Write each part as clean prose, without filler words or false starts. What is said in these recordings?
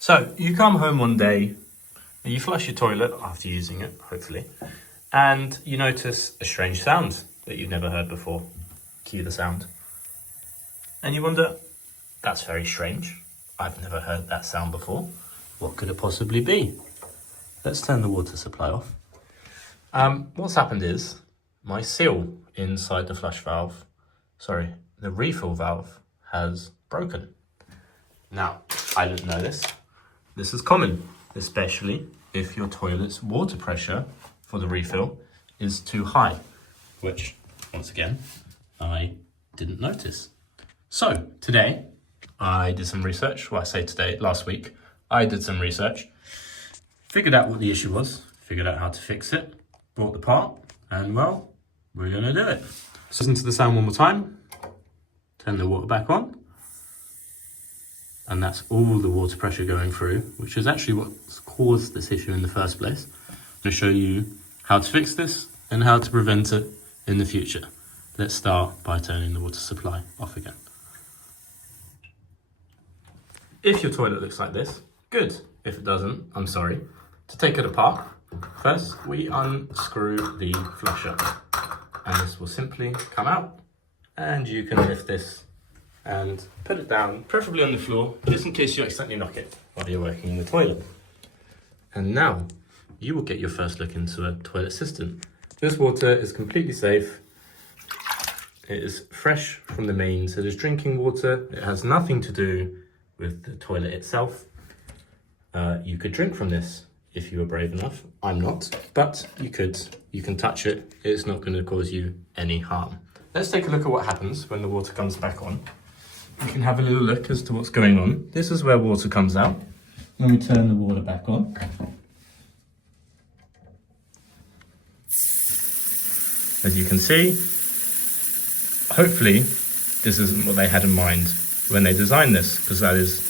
So you come home one day and you flush your toilet after using it, hopefully, and you notice a strange sound that you've never heard before. Cue the sound. And you wonder, that's very strange. I've never heard that sound before. What could it possibly be? Let's turn the water supply off. What's happened is my seal inside the flush valve, the refill valve has broken. Now, I didn't know this. This is common, especially if your toilet's water pressure for the refill is too high, which, once again, I didn't notice. So, today, I did some research. Well, I say today, last week, I did some research, figured out what the issue was, figured out how to fix it, bought the part, and well, we're gonna do it. So listen to the sound one more time, turn the water back on, and that's all the water pressure going through, which is actually what's caused this issue in the first place. I'm gonna show you how to fix this and how to prevent it in the future. Let's start by turning the water supply off again. If your toilet looks like this, good. If it doesn't, I'm sorry. To take it apart, first we unscrew the flusher, and this will simply come out, and you can lift this and put it down, preferably on the floor, just in case you accidentally knock it while you're working in the toilet. And now you will get your first look into a toilet system. This water is completely safe. It is fresh from the mains. It is drinking water. It has nothing to do with the toilet itself. You could drink from this if you were brave enough. I'm not, but you could. You can touch it. It's not going to cause you any harm. Let's take a look at what happens when the water comes back on. You can have a little look as to what's going on. This is where water comes out. When we turn the water back on, as you can see, hopefully this isn't what they had in mind when they designed this, because that is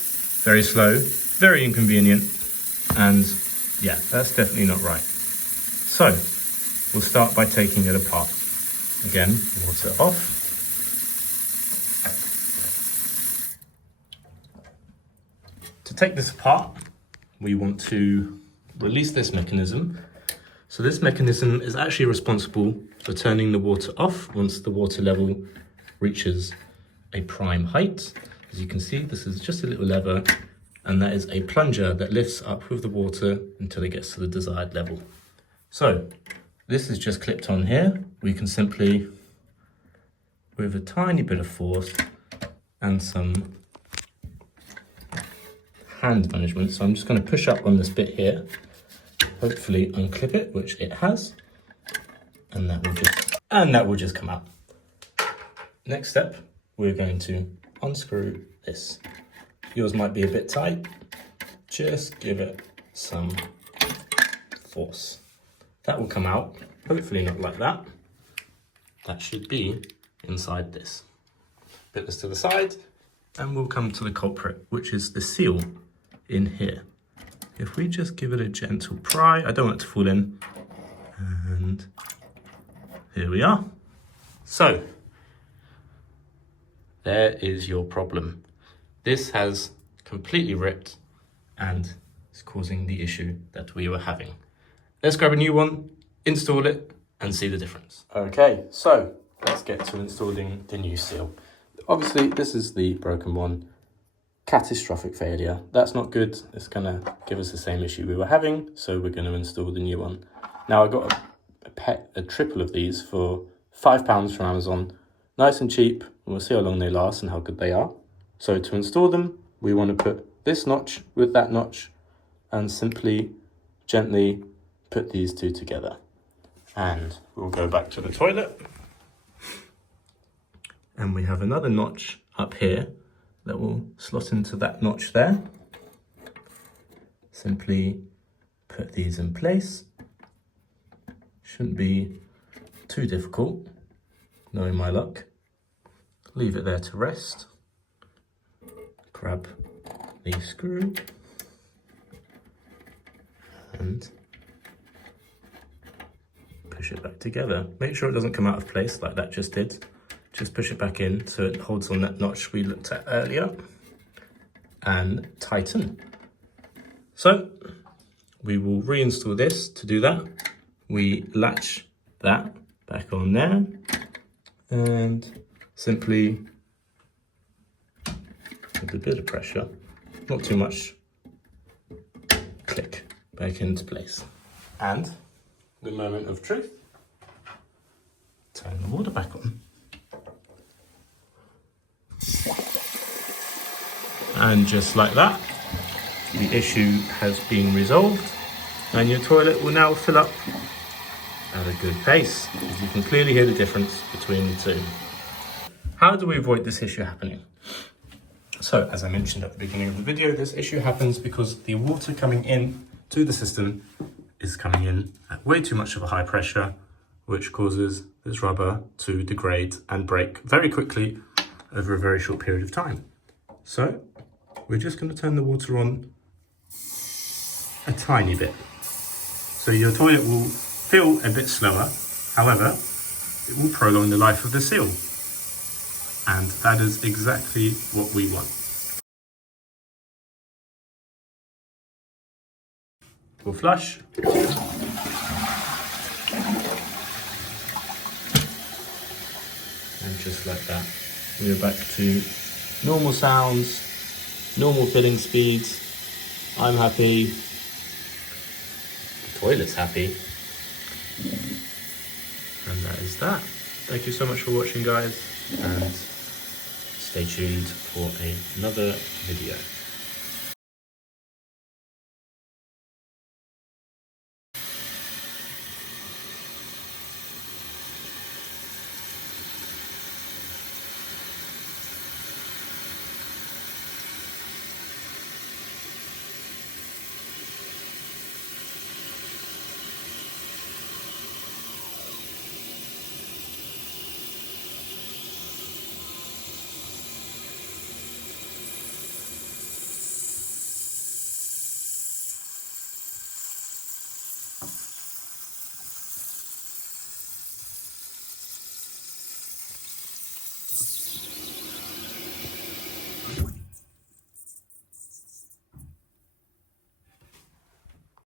very slow, very inconvenient, and yeah, that's definitely not right. So we'll start by taking it apart. Again, water off. To take this apart, we want to release this mechanism. So this mechanism is actually responsible for turning the water off once the water level reaches a prime height. As you can see, this is just a little lever, and that is a plunger that lifts up with the water until it gets to the desired level. So this is just clipped on here. We can simply, with a tiny bit of force and some hand management, so I'm just going to push up on this bit here, hopefully unclip it, which it has, and that will just come out. Next step, we're going to unscrew this. Yours might be a bit tight. Just give it some force. That will come out, hopefully not like that. That should be inside this. Put this to the side, and we'll come to the culprit, which is the seal in here. If we just give it a gentle pry, I don't want it to fall in, and here we are. So, there is your problem. This has completely ripped and is causing the issue that we were having. Let's grab a new one, install it, and see the difference. Okay, so let's get to installing the new seal. Obviously, this is the broken one. Catastrophic failure. That's not good. It's gonna give us the same issue we were having, so we're gonna install the new one. Now I got a triple of these for £5 from Amazon. Nice and cheap. We'll see how long they last and how good they are. So to install them, we want to put this notch with that notch and simply, gently put these two together. And we'll go back to the toilet. And we have another notch up here that will slot into that notch there. Simply put these in place. Shouldn't be too difficult, knowing my luck. Leave it there to rest. Grab the screw and push it back together. Make sure it doesn't come out of place like that just did. Just push it back in so it holds on that notch we looked at earlier, and tighten. So we will reinstall this. To do that, we latch that back on there and simply, with a bit of pressure, not too much, click back into place. And the moment of truth, turn the water back on. And just like that, the issue has been resolved and your toilet will now fill up at a good pace. You can clearly hear the difference between the two. How do we avoid this issue happening? So, as I mentioned at the beginning of the video, this issue happens because the water coming in to the system is coming in at way too much of a high pressure, which causes this rubber to degrade and break very quickly over a very short period of time. So, we're just going to turn the water on a tiny bit. So your toilet will feel a bit slower, however, it will prolong the life of the seal. And that is exactly what we want. We'll flush. And just like that, we're back to normal sounds, normal filling speeds. I'm happy. The toilet's happy. And that is that. Thank you so much for watching, guys, and stay tuned for another video.